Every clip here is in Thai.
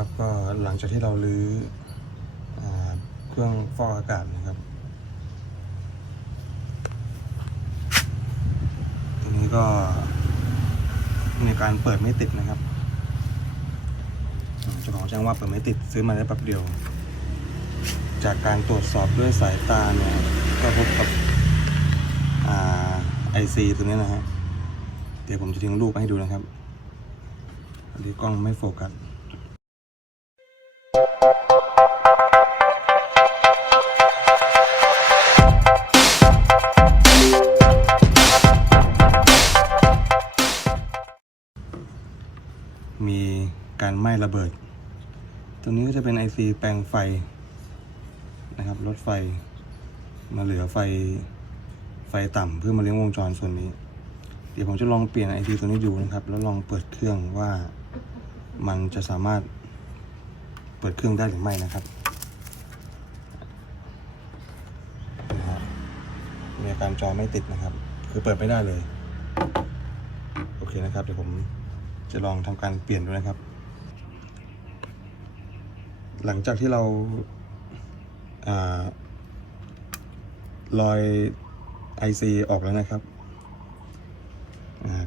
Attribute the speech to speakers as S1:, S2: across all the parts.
S1: ครับก็หลังจากที่เราลื้ออเครื่องฟอกอากาศนะครับทีนี้ก็มีการเปิดไม่ติดนะครับเจ้าของแจ้งว่าเปิดไม่ติดซื้อมาได้แป๊บเดียว จากการตรวจสอบด้วยสายตาเนี่ยก็พบกับไอซีตัวนี้นะฮะเดี๋ยวผมจะทิ้งรูปให้ดูนะครับอันนี้กล้องไม่โฟกัส การไหม้ระเบิดตัวนี้ก็จะเป็น IC แปลงไฟนะครับรถไฟมาเหลือไฟไฟต่ำเพื่อมาเลี้ยงวงจรส่วนนี้ เดี๋ยวผมจะลองเปลี่ยน IC ตัวนี้ดูนะครับ แล้วลองเปิดเครื่องว่ามันจะสามารถเปิดเครื่องได้หรือไม่นะครับนะฮะมีอาการจอไม่ติดนะครับ คือเปิดไม่ได้เลย โอเคนะครับ เดี๋ยวผมจะลองทำการเปลี่ยนดูนะครับ หลังจากที่เราอลอย IC ออกแล้วนะครับ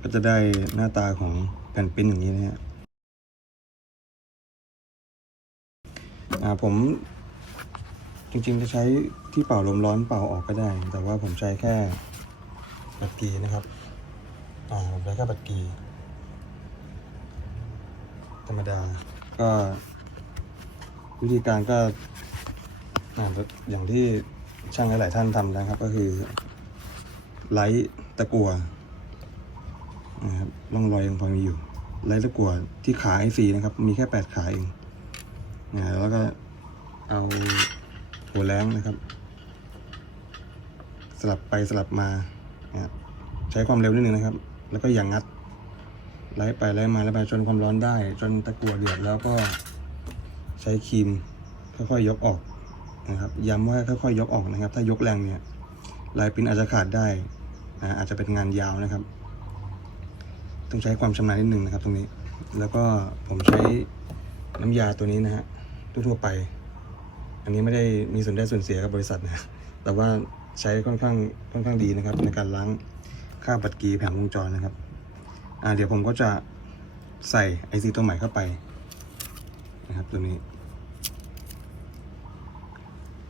S1: ก็จะได้หน้าตาของแผ่นปิ้นอย่างนี้นะฮะผมจริงๆจะใช้ที่เป่าลมร้อนเป่าออกก็ได้ แต่ว่าผมใช้แค่บัตรกีนะครับ อ่าผมใช้แค่บัตรกี ธรรมดาก็ วิธีการก็อย่างที่ช่างหลายๆท่านทำนะครับ ก็คือไลท์ตะกัวนะครับร่องรอยยังพอมีอยู่ไลท์ตะกัวที่ขาไอซีนะครับ มีแค่แปดขาเองนะแล้วก็เอาหัวแรงนะครับ สลับไปสลับมานะใช้ความเร็วนิดนึงนะครับ แล้วก็อย่างงัดไล่ไปไล่มาไล่ไปจนความร้อนได้ จนตะกัวเดือดแล้วก็ ใช้ครีมค่อยๆยกออกนะครับย้ำว่าค่อยๆยกออกนะครับ ถ้ายกแรงเนี่ยลายปิ้นอาจจะขาดได้นะอาจจะเป็นงานยาวนะครับ ต้องใช้ความชำนาญนิดนึงนะครับ ตรงนี้ แล้วก็ผมใช้น้ำยาตัวนี้นะฮะทั่วๆไป อันนี้ไม่ได้มีส่วนได้ส่วนเสียกับบริษัทนะแต่ว่าใช้ค่อนข้างค่อนข้างดีนะครับ ในการล้างค่าบัตรกีแผงวงจรนะครับอ่าเดี๋ยวผมก็จะใส่ IC ตัวใหม่เข้าไปนะครับตัวนี้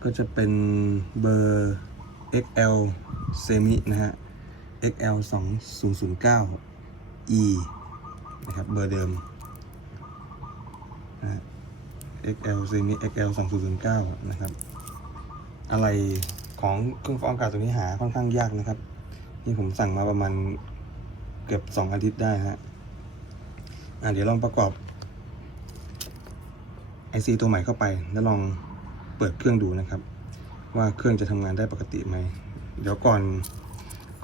S1: ก็จะเป็นเบอร์ XL Semi นะฮะ XL 2009 E นะครับ เบอร์เดิมนะ XL Semi XL 2009 นะครับ อะไรของเครื่องฟอกอากาศตัวนี้หาค่อนข้างยากนะครับ นี่ผมสั่งมาประมาณเกือบสองอาทิตย์ได้ฮะอ่าเดี๋ยวลองประกอบ IC ตัวใหม่เข้าไปแล้วลอง เปิดเครื่องดูนะครับ ว่าเครื่องจะทำงานได้ปกติไหม เดี๋ยวก่อน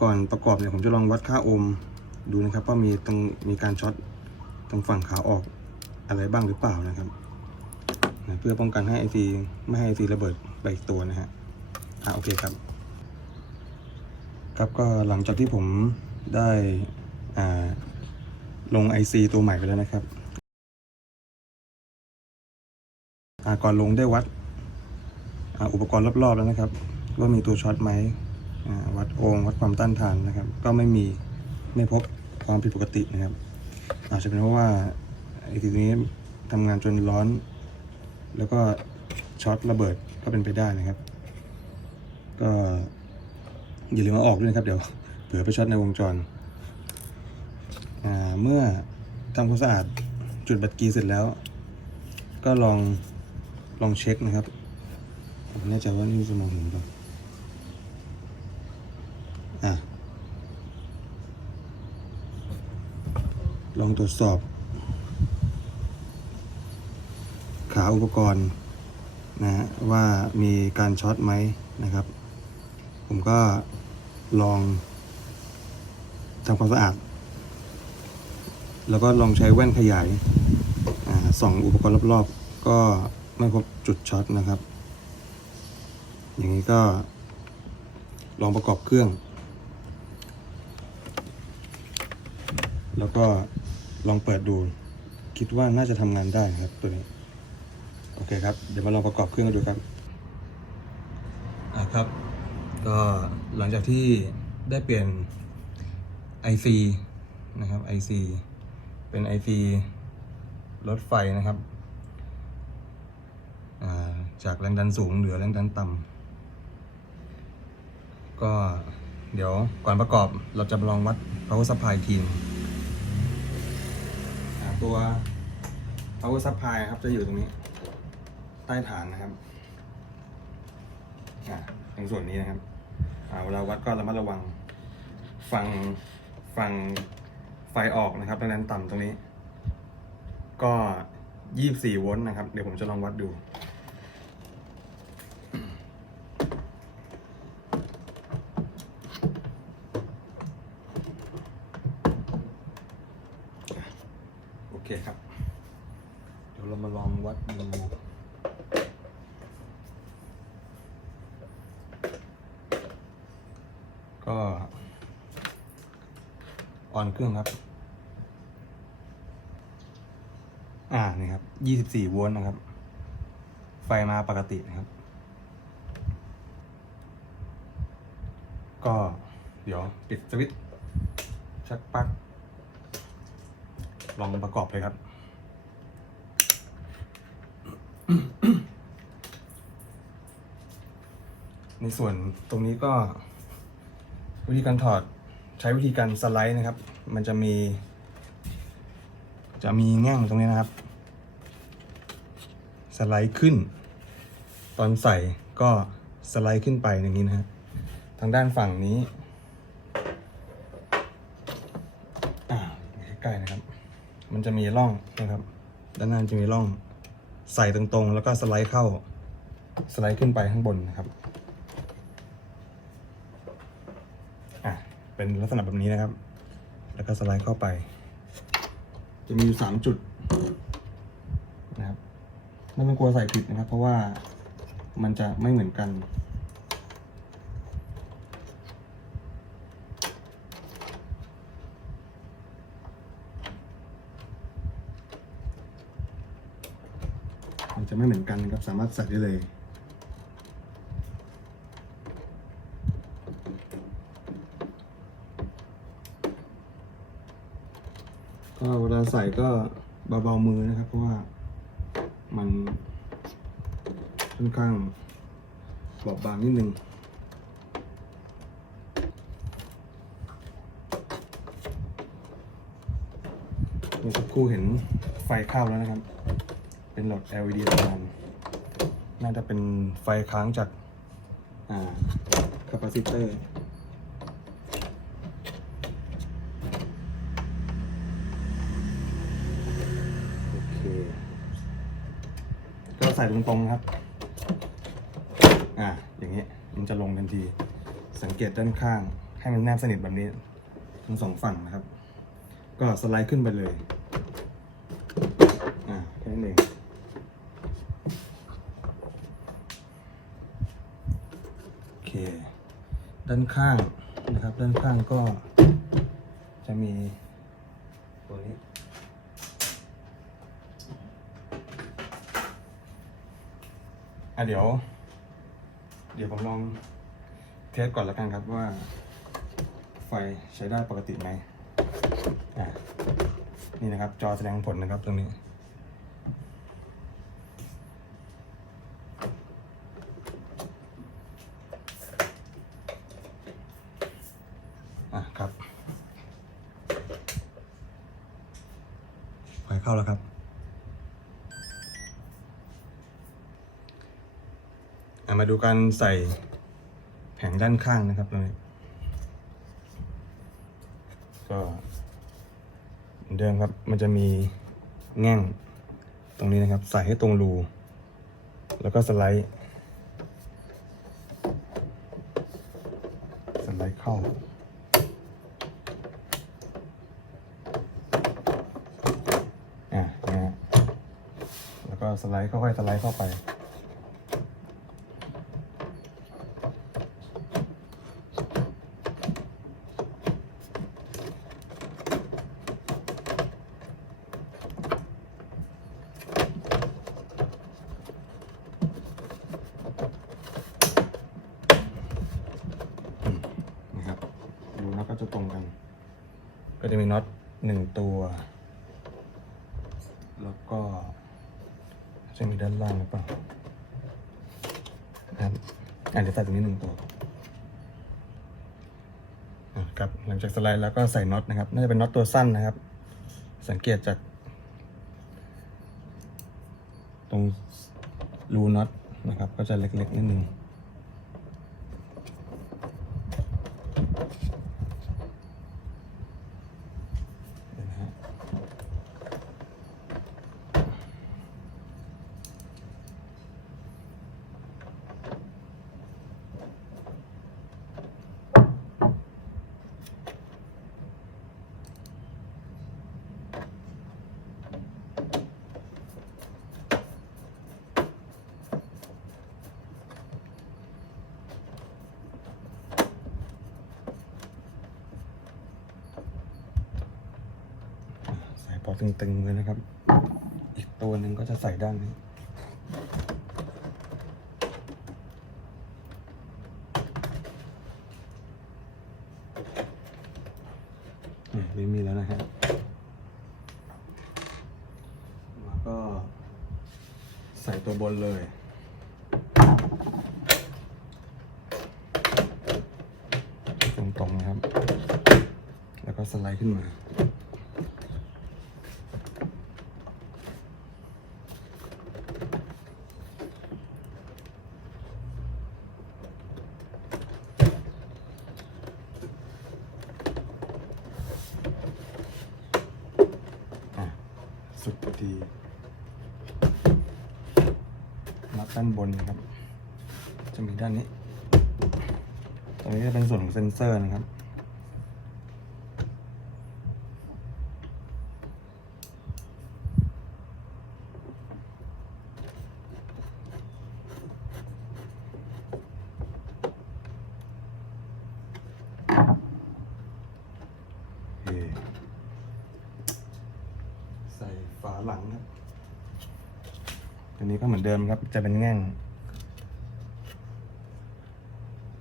S1: ก่อนประกอบเนี่ยผมจะลองวัดค่าโอห์มดูนะครับว่ามีตรงมีการช็อตตรงฝั่งขาออกอะไรบ้างหรือเปล่านะครับนะเพื่อป้องกันให้ IC ไม่ให้ IC ระเบิดไปอีกตัวนะฮะอ่าโอเคครับ ครับก็หลังจากที่ผมได้อ่าลง IC ตัวใหม่ไปแล้วนะครับ ก่อนลงได้วัด อุปกรณ์รอบๆแล้วนะครับ ว่ามีตัวช็อตไหมวัดโองวัดความต้านทานนะครับ ก็ไม่มีไม่พบความผิดปกตินะครับ อาจจะเป็นเพราะว่าไอ้ทีนี้ทำงานจนร้อน แล้วก็ช็อตระเบิดก็เป็นไปได้นะครับ ก็อย่าลืมเอาออกด้วยนะครับ เดี๋ยวเผื่อไปช็อตในวงจรเมื่อทำความสะอาดจุดบัตรกีเสร็จแล้ว ก็ลองลองเช็คนะครับ ผมแน่ใจว่านี่จะมองเห็นปล่าอะ ลองตรวจสอบ ขาอุปกรณ์นะว่ามีการช็อตไหมนะครับ ผมก็ลองทำความสะอาด แล้วก็ลองใช้แว่นขยายส่องอุปกรณ์รอบๆ ก็ไม่พบจุดช็อตนะครับ อย่างนี้ก็ลองประกอบเครื่อง แล้วก็ลองเปิดดู คิดว่าน่าจะทำงานได้ครับตัวนี้ โอเคครับ เดี๋ยวมาลองประกอบเครื่องกันดูครับอะครับ ก็หลังจากที่ได้เปลี่ยน IC นะครับ IC เป็น IC รถไฟนะครับอ่าจากแรงดันสูงเหลือแรงดันต่ำ ก็เดี๋ยวก่อนประกอบเราจะลองวัด power supply อีกทีหนึ่งอ่าตัว power supply ครับจะอยู่ตรงนี้ใต้ฐานนะครับอ่าตรงส่วนนี้นะครับอ่าเวลาวัดก็ระมัดระวังฟังฟังไฟออกนะครับดังนั้นต่ำตรงนี้ ก็ยี่สี่โวลต์นะครับ เดี๋ยวผมจะลองวัดดู 14 โวลต์นะครับ ไฟมาปกตินะครับ ก็เดี๋ยวปิดสวิตช์ชักปักลองประกอบเลยครับ ในส่วนตรงนี้ก็ วิธีการถอดใช้วิธีการสไลด์นะครับ มันจะมี จะมีแง่งตรงนี้นะครับ สไลด์ขึ้น ตอนใส่ก็สไลด์ขึ้นไปอย่างนี้นะฮะทางด้านฝั่งนี้อ่าใกล้ๆนะครับ มันจะมีร่องนะครับ ด้านหน้าจะมีร่องใส่ตรงๆ แล้วก็สไลด์เข้าสไลด์ขึ้นไปข้างบนนะครับอะเป็นลักษณะแบบนี้นะครับ แล้วก็สไลด์เข้าไป จะมีอยู่สามจุด ไม่ต้องกลัวใส่ผิดนะครับ เพราะว่ามันจะไม่เหมือนกัน มันจะไม่เหมือนกันนะครับ สามารถใส่ได้เลยก็เวลาใส่ก็เบาๆมือนะครับ เพราะว่า มันค่อนข้างบอบบางนิดนึงเมื่อสักครู่เห็นไฟเข้าแล้วนะครับ เป็นหลอด LED ประมาณน่าจะเป็นไฟค้างจากคาปาซิเตอร์ โอเค ก็ ใส่ตรงๆครับ อ่า อย่างนี้มันจะลงทันที สังเกตด้านข้าง ให้มันแนบสนิทแบบนี้ ทั้งสองฝั่งนะครับ ก็สไลด์ขึ้นไปเลย อ่าแค่นั้นเองโอเค ด้านข้างนะครับ ด้านข้างก็จะมีตัวนี้ อะเดี๋ยว เดี๋ยวผมลองเทสก่อนแล้วกันครับว่า ไฟใช้ได้ปกติไหมอะนี่นะครับ จอแสดงผลนะครับตรงนี้ อะครับ ไฟเข้าแล้วครับ อะมา ดูการใส่แผงด้านข้างนะครับตรงนี้ก็เหมือนเดิมครับมันจะมีแง่งตรงนี้นะครับ ใส่ให้ตรงรู แล้วก็สไลด์สไลด์เข้าอะนะฮะแล้วก็สไลด์ค่อยๆสไลด์เข้าไป โตรงกัน ก็จะมีน็อตหนึ่งตัว แล้วก็ จะมีด้านล่างหรือเปล่านะครับอะเดียวใส่ตรงนี้หนึ่งตัวอะครับหลังจากสไลด์แล้วก็ใส่น็อตนะครับ น่าจะเป็นน็อตตัวสั้นนะครับ สังเกตจาก ตรงรูน็อตนะครับ ก็จะเล็กๆนิดนึง เดี๋ยวนะฮะ ใส่พอตึงๆเลยนะครับ อีกตัวหนึ่งก็จะใส่ด้านนี้นี่ไม่มีแล้วนะฮะแล้วก็ใส่ตัวบนเลยตรงๆนะครับ แล้วก็สไลด์ขึ้นมา อะ สุดดีนับด้านบนนะครับ จะมีด้านนี้ ตรงนี้จะเป็นส่วนของเซ็นเซอร์นะครับ โอเค ใส่ฝาหลังครับ ตัวนี้ก็เห มือนเดิมครับ จะเป็นแง่ง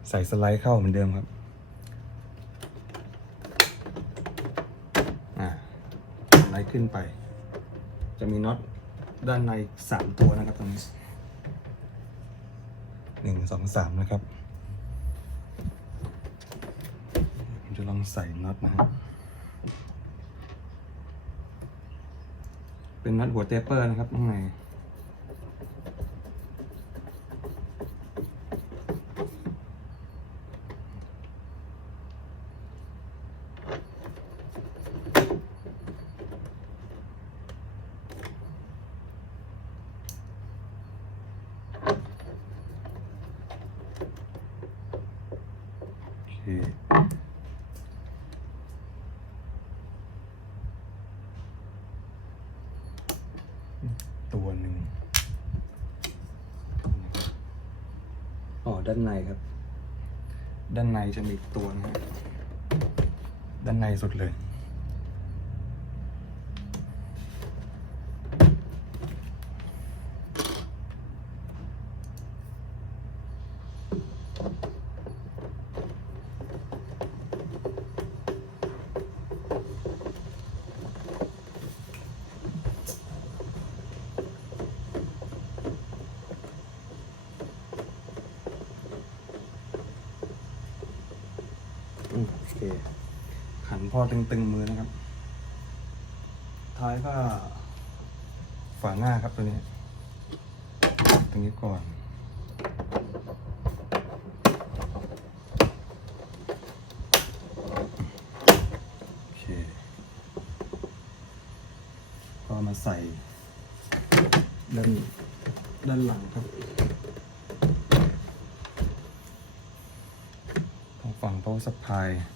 S1: ใส่สไลด์เข้าเหมือนเดิมครับอ่าสไลด์ขึ้นไป จะมีน็อตด้านในสามตัวนะครับตรงนี้หนึ่งสองสามนะครับผมจะลองใส่น็อตนะครับเป็นน็อตหัวเตเปอร์นะครับข้างในโอเค ตัวหนึ่งอ๋อ ด้านในครับ ด้านในจะมีอีกตัวนะฮะด้านในสุดเลย อืมโอเค ขันพ อตึงๆมือนะครับ ท้ายก็ฝาหน้าครับตัวนี้ ตรงนี้ก่อนโอเคก็มาใส่ด้านด้านหลังครับทางฝั่ง power supply ใ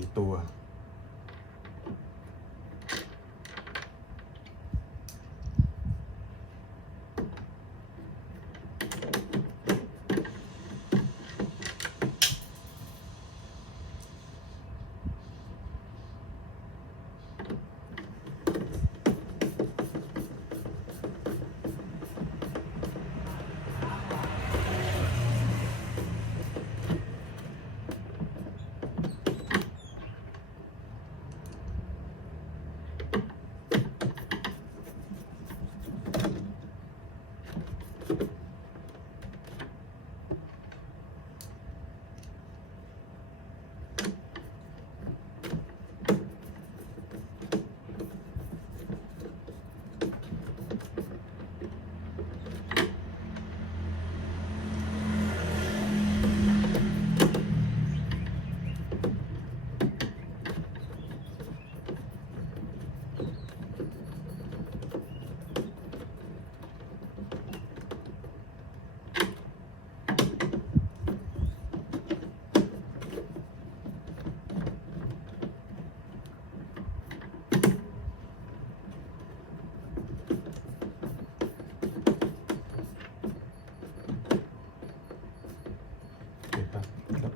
S1: 4 ตัว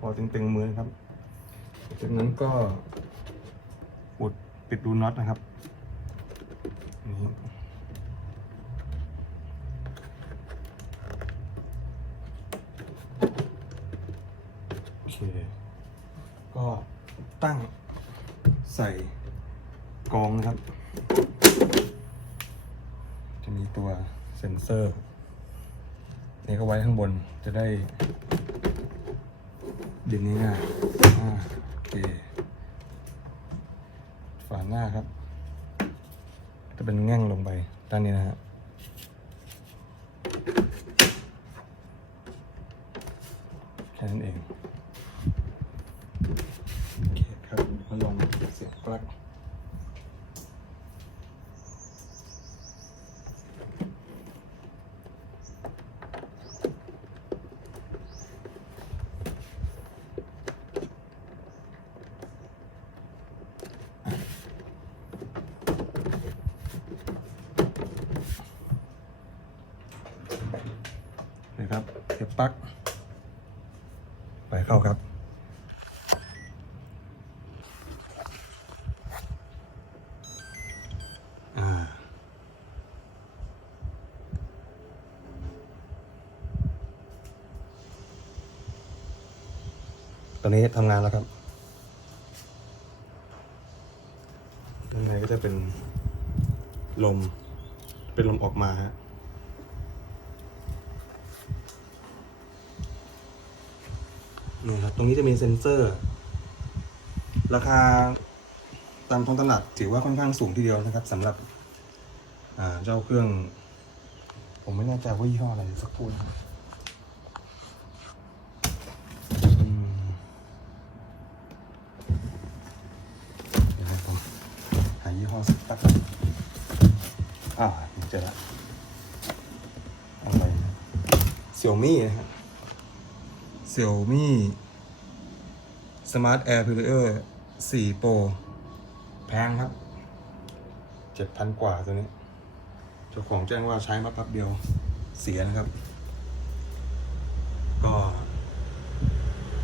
S1: อตึงๆมือนะครับ จากนั้นก็อุดปิดรูน็อตนะครับนี่โอเค ก็ตั้งใส่กรองนะครับ จะมีตัวเซ็นเซอร์ นี่ก็ไว้ข้างบนจะได้ ดึงง่ายๆอ่าโอเค ฝาหน้าครับ จะเป็นแง่งลงไปด้านนี้นะฮะแค่นั้นเองโอเคครับมาลองเสียบปลั๊ก เลยครับเสียบปลั๊กไปเข้าครับ อ่า ตอนนี้ทำงานแล้วครับข้างในก็จะเป็นลม เป็นลมออกมาฮะ นี่ครับ ตรงนี้จะมีเซ็นเซอร์ ราคาตามท้องตลาดถือว่าค่อนข้างสูงทีเดียวนะครับสำหรับเจ้าเครื่อง ผมไม่แน่ใจว่ายี่ห้ออะไรสักคนอืมเดี๋ยวให้ผมหายี่ห้อสักแป๊บนึงอ่าผมเจอละอะไรเซี่ยมี่นะครับ Xiaomi Smart Air Purifier 4 Pro แพงครับ 7,000 กว่าตัวนี้ เจ้าของแจ้งว่าใช้มาแป๊บเดียวเสียนะครับ ก็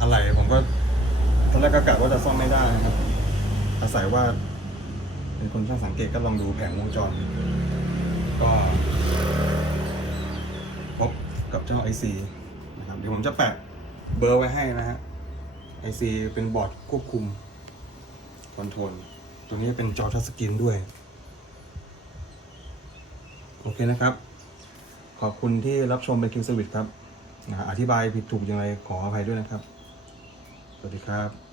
S1: อะไรผมก็ตอนแรกก็กะว่าจะซ่อมไม่ได้นะครับ อาศัยว่า เป็นคนช่างสังเกตก็ลองดูแผงวงจร ก็พบกับเจ้า IC นะครับ เดี๋ยวผมจะแปะเบอร์ไว้ให้นะฮะ IC เป็นบอร์ดควบคุม คอนโทรลตัวนี้เป็นจอทัชสกรีนด้วย โอเคนะครับ ขอบคุณที่รับชมเป็นคิวสวิตครับ อธิบายผิดถูกอย่างไรขออภัยด้วยนะครับ สวัสดีครับ